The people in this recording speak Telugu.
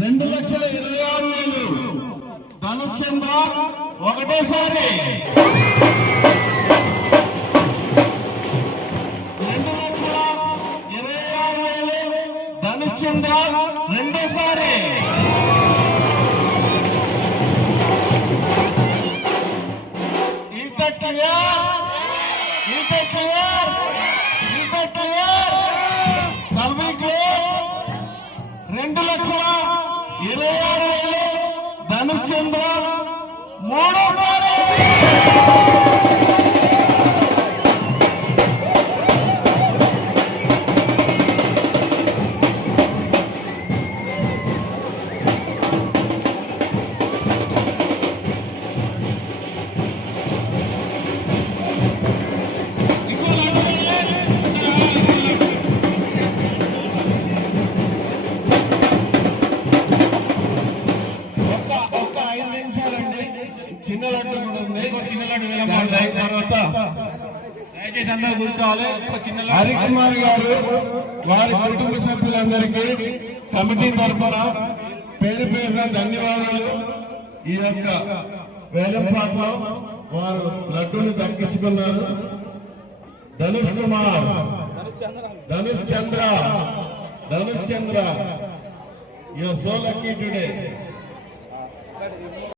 2,26,000 ధనుష్ చంద్ర ఒకటేసారి 2,26,000 ధనుష్ చంద్ర రెండోసారి సర్వీ క్లోజ్ 2,26,000 ధనుష్ చంద్ర మూడోసారి చిన్న లడ్డు కూడా ఉంది. చిన్న లడ్డు తర్వాత హరికుమార్ గారు వారి కుటుంబ సభ్యులందరికీ కమిటీ తరఫున పేరు పేరున ధన్యవాదాలు. ఈ యొక్క వేలంపాట్లో వారు లడ్డూని దక్కించుకున్నారు. ధనుష్ కుమార్, ధనుష్ చంద్ర, యూఆర్ సో లక్కీ టుడే.